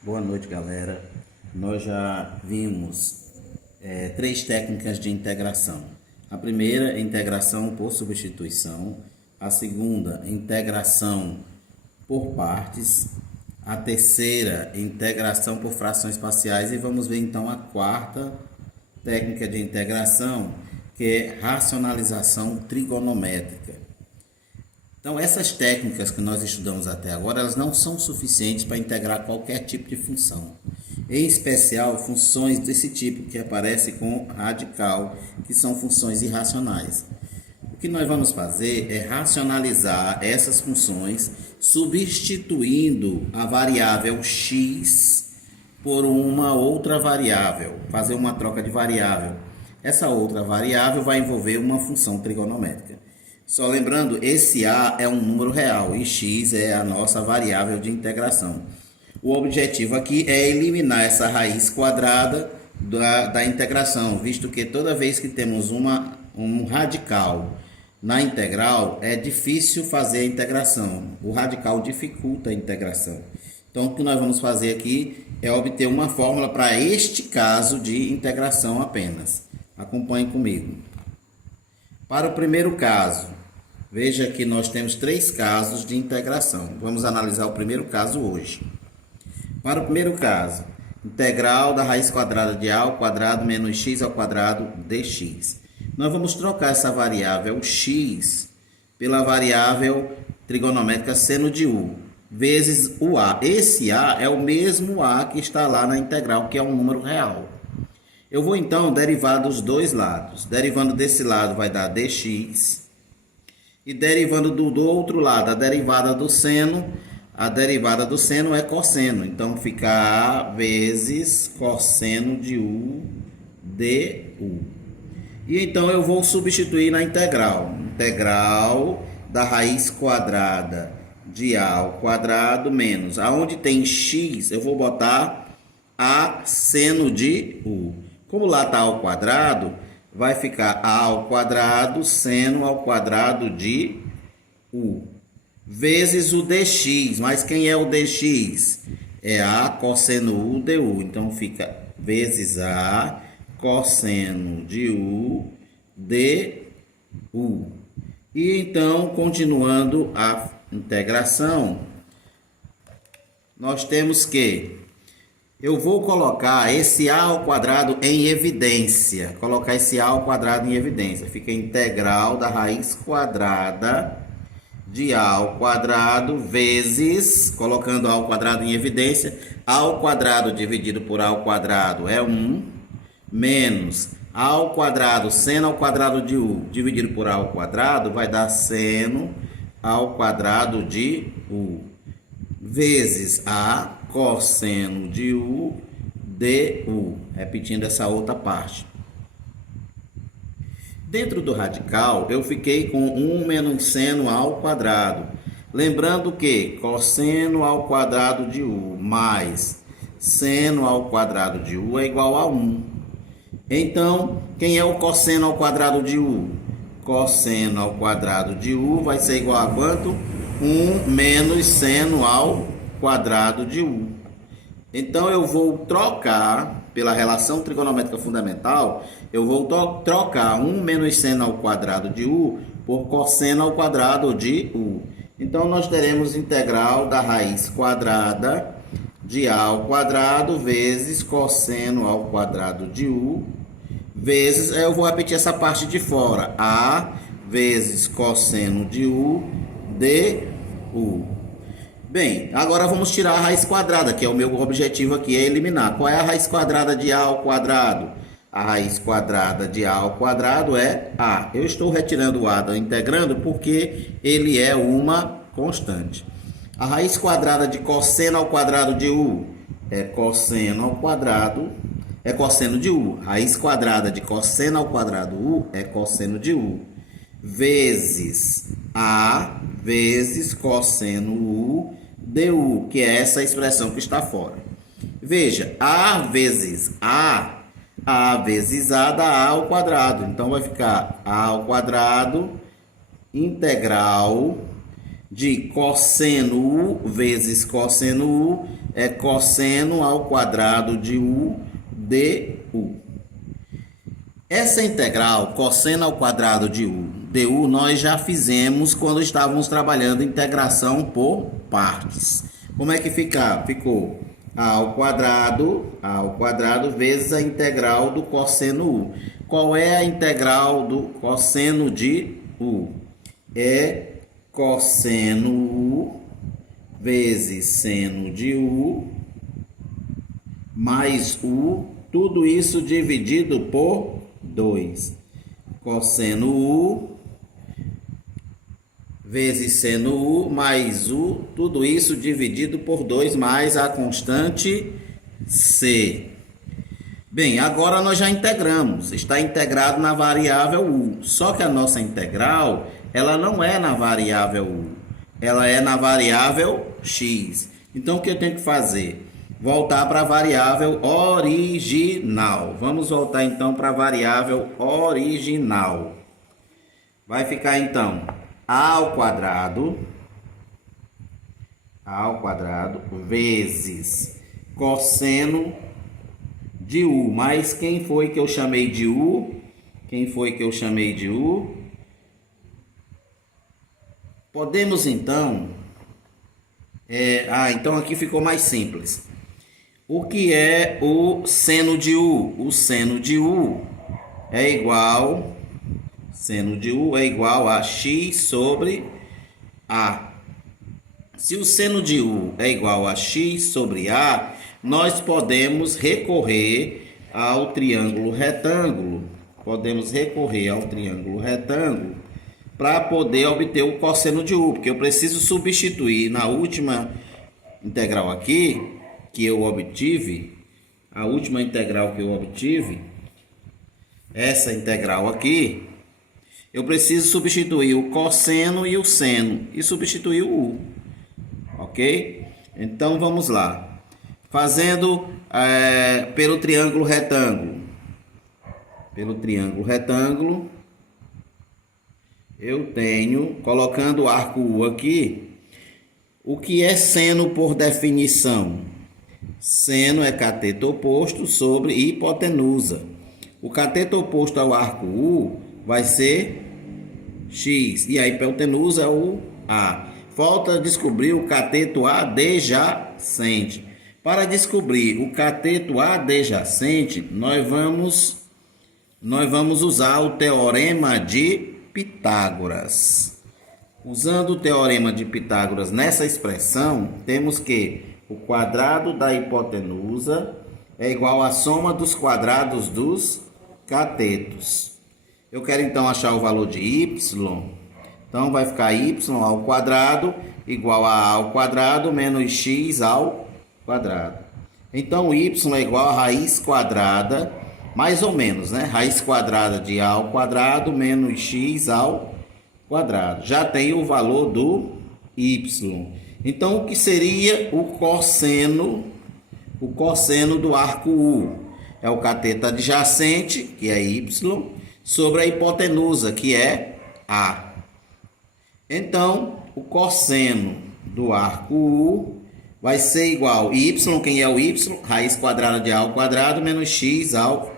Boa noite, galera. Nós já vimos três técnicas de integração. A primeira é integração por substituição. A segunda, integração por partes. A terceira, integração por frações parciais. E vamos ver então a quarta técnica de integração, que é racionalização trigonométrica. Então, essas técnicas que nós estudamos até agora, elas não são suficientes para integrar qualquer tipo de função. Em especial, funções desse tipo que aparecem com radical, que são funções irracionais. O que nós vamos fazer é racionalizar essas funções, substituindo a variável x por uma outra variável, fazer uma troca de variável. Essa outra variável vai envolver uma função trigonométrica. Só lembrando, esse a é um número real e x é a nossa variável de integração. O objetivo aqui é eliminar essa raiz quadrada da integração, visto que toda vez que temos um radical na integral, é difícil fazer a integração. O radical dificulta a integração. Então, o que nós vamos fazer aqui é obter uma fórmula para este caso de integração apenas. Acompanhe comigo. Para o primeiro caso, veja que nós temos três casos de integração. Vamos analisar o primeiro caso hoje. Para o primeiro caso, integral da raiz quadrada de a ao quadrado menos x ao quadrado dx. Nós vamos trocar essa variável x pela variável trigonométrica seno de u, vezes o a. Esse a é o mesmo a que está lá na integral, que é um número real. Eu vou então derivar dos dois lados. Derivando desse lado vai dar dx. E derivando do outro lado, a derivada do seno é cosseno. Então fica a vezes cosseno de u du. E então eu vou substituir na integral. Integral da raiz quadrada de a ao quadrado menos. Aonde tem x, eu vou botar a seno de u. Como lá está ao quadrado, vai ficar a ao quadrado seno ao quadrado de u. Vezes o dx. Mas quem é o dx? É a cosseno u du. Então fica vezes a cosseno de u du. E então, continuando a integração, nós temos que eu vou colocar esse a ao quadrado em evidência. Colocar esse a ao quadrado em evidência. Fica integral da raiz quadrada de a ao quadrado vezes, colocando a ao quadrado em evidência, a ao quadrado dividido por a ao quadrado é 1, menos a ao quadrado seno ao quadrado de u dividido por a ao quadrado vai dar seno ao quadrado de u, vezes a cosseno de u du, repetindo essa outra parte. Dentro do radical, eu fiquei com 1 menos seno ao quadrado. Lembrando que cosseno ao quadrado de u mais seno ao quadrado de u é igual a 1. Então, quem é o cosseno ao quadrado de u? Cosseno ao quadrado de u vai ser igual a quanto? 1 menos seno ao quadrado de u. Então, eu vou trocar, pela relação trigonométrica fundamental, eu vou trocar 1 menos seno ao quadrado de u por cosseno ao quadrado de u. Então, nós teremos integral da raiz quadrada de a ao quadrado vezes cosseno ao quadrado de u, vezes, eu vou repetir essa parte de fora, a vezes cosseno de u du. Bem, agora vamos tirar a raiz quadrada, que é o meu objetivo aqui, é eliminar. Qual é a raiz quadrada de a ao quadrado? A raiz quadrada de a ao quadrado é a. Eu estou retirando o a da integrando porque ele é uma constante. A raiz quadrada de cosseno ao quadrado de u é cosseno ao quadrado, é cosseno de u. Raiz quadrada de cosseno ao quadrado u é cosseno de u. Vezes a vezes cosseno u du, que é essa expressão que está fora. Veja, a vezes a dá a ao quadrado. Então vai ficar a ao quadrado integral de cosseno U vezes cosseno U é cosseno ao quadrado de U du. Essa integral, cosseno ao quadrado de U du, nós já fizemos quando estávamos trabalhando integração por partes. Como é que ficou? A ao quadrado vezes a integral do cosseno U. Qual é a integral do cosseno de U? É cosseno U vezes seno de U mais U, tudo isso dividido por 2. Cosseno U vezes seno U mais U, tudo isso dividido por 2 mais a constante C. Bem, agora nós já integramos, está integrado na variável U, só que a nossa integral, ela não é na variável U, ela é na variável X. Então, o que eu tenho que fazer? Voltar para a variável original. Vamos voltar então para a variável original. Vai ficar então A ao quadrado vezes cosseno de U. Mas quem foi que eu chamei de U? Podemos então... então aqui ficou mais simples. O que é o seno de U? O seno de U é igual a x sobre a. Se o seno de U é igual a x sobre a, nós podemos recorrer ao triângulo retângulo. Para poder obter o cosseno de U, porque eu preciso substituir na última integral aqui que eu obtive, essa integral aqui, eu preciso substituir o cosseno e o seno e substituir o U, ok? Então vamos lá, fazendo pelo triângulo retângulo, eu tenho, colocando o arco U aqui, o que é seno por definição? Seno é cateto oposto sobre hipotenusa. O cateto oposto ao arco U vai ser x, e a hipotenusa é o A. Falta descobrir o cateto adjacente. Para descobrir o cateto adjacente, nós vamos usar o teorema de Pitágoras. Usando o teorema de Pitágoras nessa expressão, temos que o quadrado da hipotenusa é igual à soma dos quadrados dos catetos. Eu quero então achar o valor de y. Então vai ficar y ao quadrado igual a ao quadrado menos x ao quadrado. Então y é igual a raiz quadrada, mais ou menos, né? Raiz quadrada de a ao quadrado menos x ao quadrado. Já tem o valor do y. Então, o que seria o cosseno do arco U? É o cateto adjacente, que é y, sobre a hipotenusa, que é a. Então, o cosseno do arco U vai ser igual a y, quem é o y? Raiz quadrada de a ao quadrado menos x ao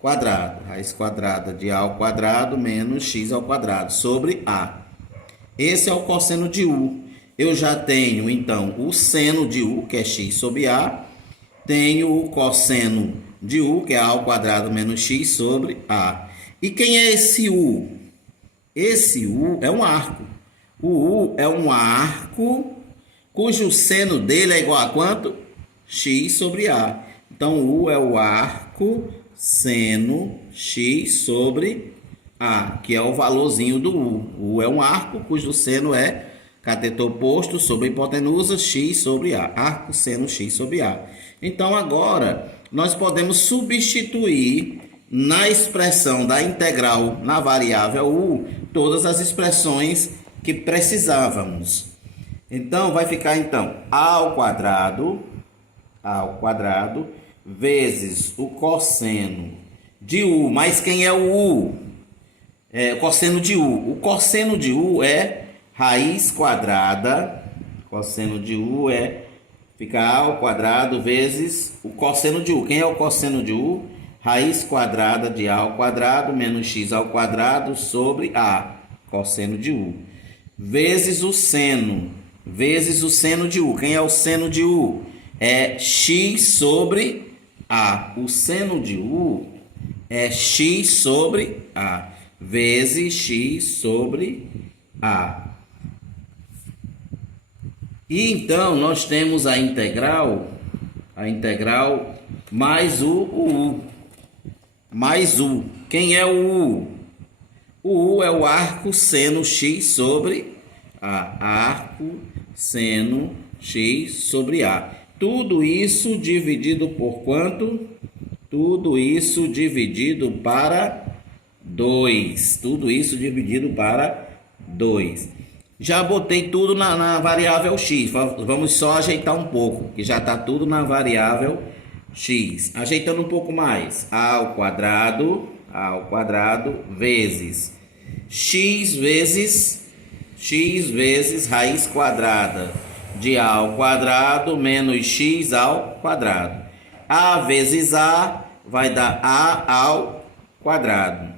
quadrado. Raiz quadrada de a ao quadrado menos x ao quadrado, sobre a. Esse é o cosseno de U. Eu já tenho, então, o seno de U, que é x sobre a. Tenho o cosseno de U, que é a ao quadrado menos x sobre a. E quem é esse U? Esse U é um arco. O U é um arco cujo seno dele é igual a quanto? X sobre a. Então, o U é o arco seno x sobre a, que é o valorzinho do U. O U é um arco cujo seno é cateto oposto sobre a hipotenusa, x sobre a. Arco seno x sobre a. Então, agora, nós podemos substituir na expressão da integral na variável U todas as expressões que precisávamos. Então, vai ficar, a ao quadrado vezes o cosseno de U. Mas quem é o U? É o cosseno de U. O cosseno de U é raiz quadrada, cosseno de U fica A ao quadrado vezes o cosseno de U. Quem é o cosseno de U? Raiz quadrada de A ao quadrado menos x ao quadrado sobre A, cosseno de U, vezes o seno de U. Quem é o seno de U? É x sobre A. O seno de U é x sobre A, vezes x sobre A. E então nós temos a integral mais o U. Mais U. Quem é o U? O U é o arco seno x sobre A. Arco seno x sobre A. Tudo isso dividido por quanto? Tudo isso dividido para 2. Tudo isso dividido para 2. Já botei tudo na variável x. Vamos só ajeitar um pouco, que já está tudo na variável x. Ajeitando um pouco mais. A ao quadrado vezes x vezes raiz quadrada de A ao quadrado menos x ao quadrado. A vezes A vai dar A ao quadrado,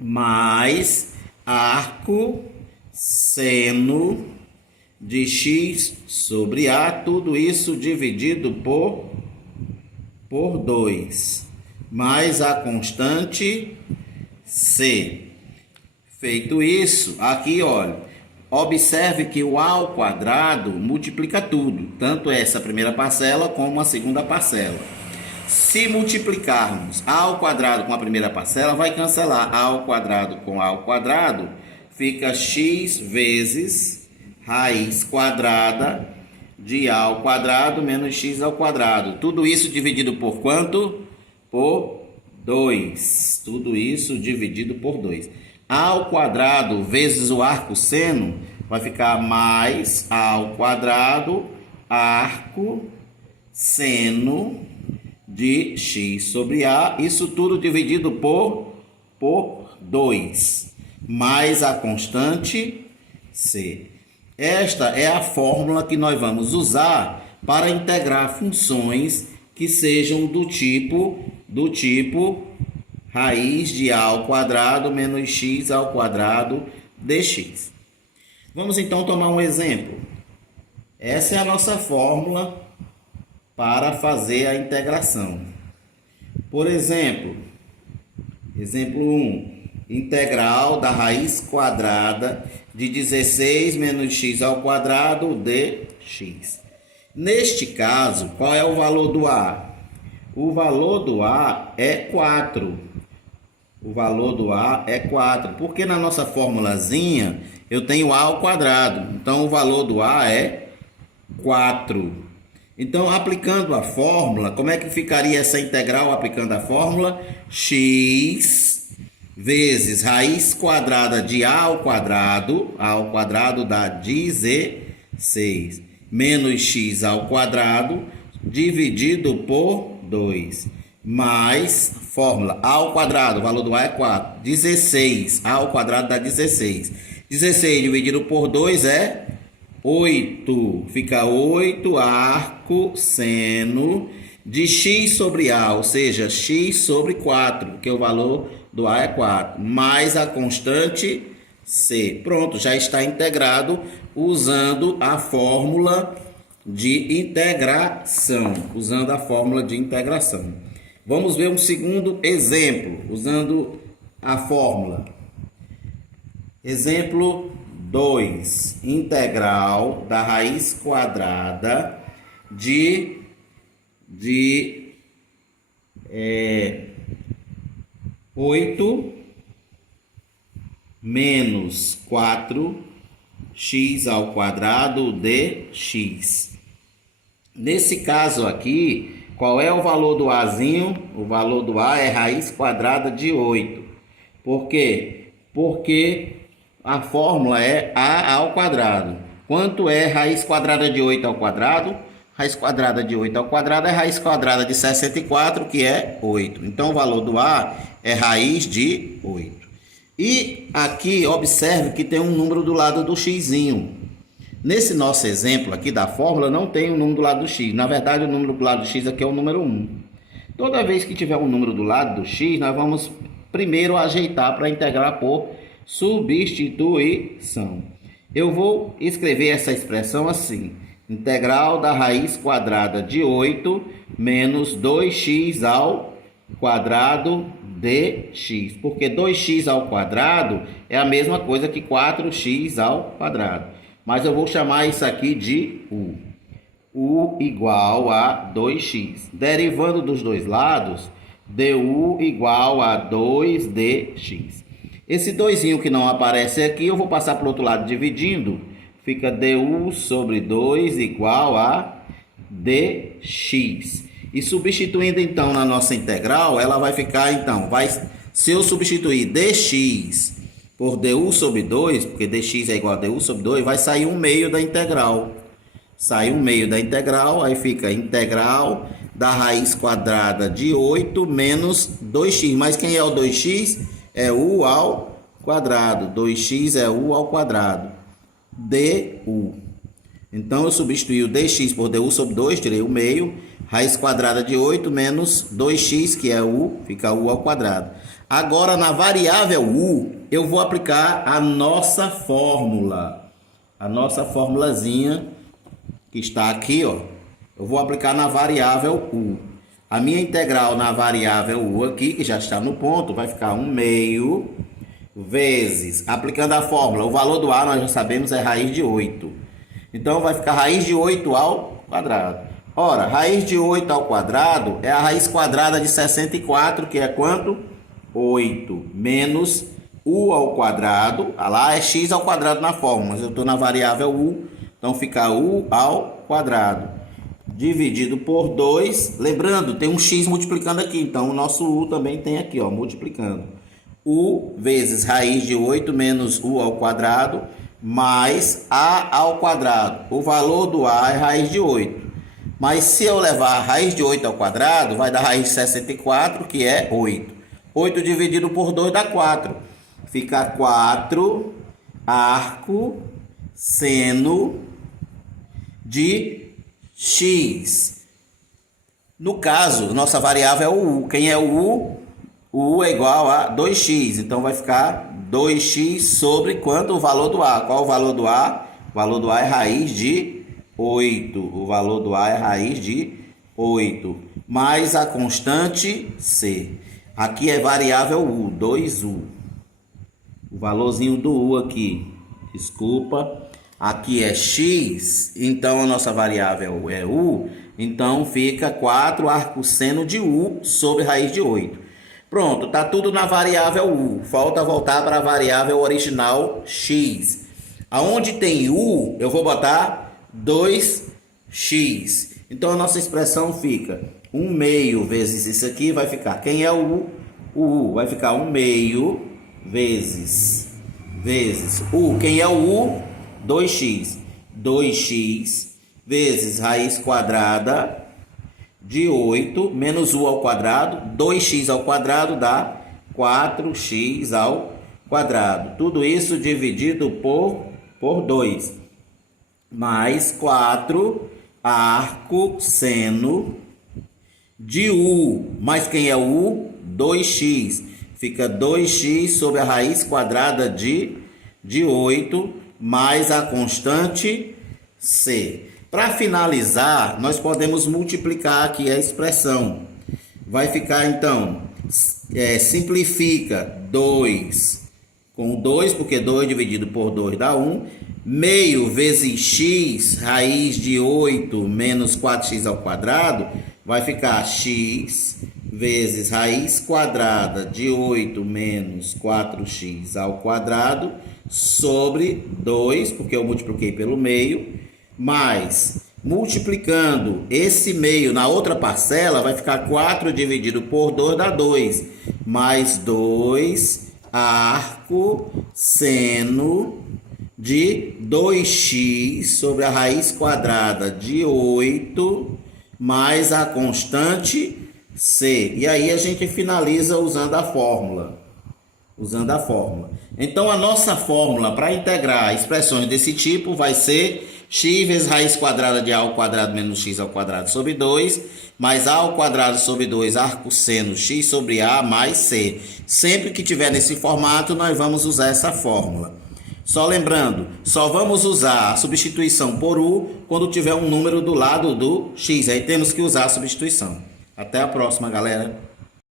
mais arco seno de x sobre A, tudo isso dividido por 2, mais a constante C. Feito isso, aqui olha, observe que o A ao quadrado multiplica tudo, tanto essa primeira parcela como a segunda parcela. Se multiplicarmos A ao quadrado com a primeira parcela, vai cancelar A ao quadrado com A ao quadrado, fica x vezes raiz quadrada de A ao quadrado menos x ao quadrado. Tudo isso dividido por quanto? Por 2. Tudo isso dividido por 2. A ao quadrado vezes o arco seno vai ficar mais A ao quadrado arco seno de x sobre A. Isso tudo dividido por 2. Mais a constante C. Esta é a fórmula que nós vamos usar para integrar funções que sejam do tipo raiz de A ao quadrado menos x ao quadrado dx. Vamos então tomar um exemplo. Essa é a nossa fórmula para fazer a integração. Por exemplo, exemplo 1. Integral da raiz quadrada de 16 menos x ao quadrado dx. Neste caso, qual é o valor do A? O valor do A é 4. O valor do A é 4, porque na nossa formulazinha eu tenho A ao quadrado. Então, o valor do A é 4. Então, aplicando a fórmula, como é que ficaria essa integral aplicando a fórmula? X vezes raiz quadrada de A ao quadrado dá 16, menos x ao quadrado, dividido por 2, mais fórmula A ao quadrado, o valor do A é 4, 16, A ao quadrado dá 16, 16 dividido por 2 é 8, fica 8 arco seno de x sobre A, ou seja, x sobre 4, que é o valor do A é 4, mais a constante C. Pronto, já está integrado usando a fórmula de integração. Vamos ver um segundo exemplo, usando a fórmula. Exemplo 2. Integral da raiz quadrada de 8 menos 4x ao quadrado dx. Nesse caso aqui, qual é o valor do Azinho? O valor do A é raiz quadrada de 8. Por quê? Porque a fórmula é A ao quadrado. Quanto é raiz quadrada de 8 ao quadrado? Raiz quadrada de 8 ao quadrado é raiz quadrada de 64, que é 8. Então, o valor do A é raiz de 8. E aqui, observe que tem um número do lado do xzinho. Nesse nosso exemplo aqui da fórmula, não tem o número do lado do x. Na verdade, o número do lado do x aqui é o número 1. Toda vez que tiver um número do lado do x, nós vamos primeiro ajeitar para integrar por substituição. Eu vou escrever essa expressão assim: integral da raiz quadrada de 8 menos 2x ao quadrado dx. Porque 2x ao quadrado é a mesma coisa que 4x ao quadrado. Mas eu vou chamar isso aqui de u. U igual a 2x. Derivando dos dois lados, du igual a 2dx. Esse 2 que não aparece aqui, eu vou passar para o outro lado dividindo. Fica du sobre 2 igual a dx. E substituindo então na nossa integral, ela vai ficar então, se eu substituir dx por du sobre 2, porque dx é igual a du sobre 2, vai sair 1/2 da integral. Sai 1/2 da integral, aí fica integral da raiz quadrada de 8 menos 2x. Mas quem é o 2x? É u ao quadrado. 2x é u ao quadrado. du. Então, eu substituí o dx por du sobre 2, tirei 1/2. Raiz quadrada de 8 menos 2x, que é u, fica u ao quadrado. Agora, na variável u, eu vou aplicar a nossa fórmula. A nossa formulazinha que está aqui, ó. Eu vou aplicar na variável u. A minha integral na variável u aqui, que já está no ponto, vai ficar 1/2 vezes, aplicando a fórmula, o valor do a nós já sabemos é raiz de 8. Então, vai ficar raiz de 8 ao quadrado. Ora, raiz de 8 ao quadrado é a raiz quadrada de 64, que é quanto? 8, menos u ao quadrado. Lá é x ao quadrado na fórmula, mas eu estou na variável u, então fica u ao quadrado. Dividido por 2. Lembrando, tem um x multiplicando aqui, então o nosso u também tem aqui, ó, multiplicando. U vezes raiz de 8 menos u ao quadrado, mais a ao quadrado. O valor do a é raiz de 8. Mas se eu levar a raiz de 8 ao quadrado, vai dar raiz de 64, que é 8. 8 dividido por 2 dá 4. Fica 4 arco seno de x. No caso, nossa variável é o u. Quem é o u? O u é igual a 2x. Então, vai ficar 2x sobre quanto? O valor do a. Qual o valor do a? O valor do a é raiz de 8. O valor do a é raiz de 8. Mais a constante c. Aqui é variável u, 2u. O valorzinho do u aqui, desculpa. Aqui é x, então a nossa variável é u. Então fica 4 arcosseno de u sobre raiz de 8. Pronto, tá tudo na variável u. Falta voltar para a variável original x. Aonde tem u, eu vou botar 2x. Então a nossa expressão fica 1/2 vezes isso aqui, vai ficar, quem é o u? O u vai ficar 1/2 vezes u. Quem é o u? 2x. 2x vezes raiz quadrada de 8 menos u ao quadrado. 2x ao quadrado dá 4x ao quadrado. Tudo isso dividido por 2. Mais 4 arco seno de u. Mas quem é o u? 2x. Fica 2x sobre a raiz quadrada de 8, mais a constante c. Para finalizar, nós podemos multiplicar aqui a expressão. Vai ficar, então, simplifica 2 com 2, porque 2 dividido por 2 dá 1. Meio vezes x, raiz de 8 menos 4x ao quadrado, vai ficar x vezes raiz quadrada de 8 menos 4x ao quadrado sobre 2, porque eu multipliquei pelo meio, mais, multiplicando esse meio na outra parcela, vai ficar 4 dividido por 2 dá 2, mais 2 arco seno de 2x sobre a raiz quadrada de 8 mais a constante c. E aí a gente finaliza usando a fórmula. usando a fórmula. Então, a nossa fórmula para integrar expressões desse tipo vai ser x vezes raiz quadrada de a ao quadrado menos x ao quadrado sobre 2, mais a ao quadrado sobre 2 arcosseno x sobre a mais c. Sempre que tiver nesse formato, nós vamos usar essa fórmula. Só lembrando, só vamos usar a substituição por u quando tiver um número do lado do x. Aí temos que usar a substituição. Até a próxima, galera.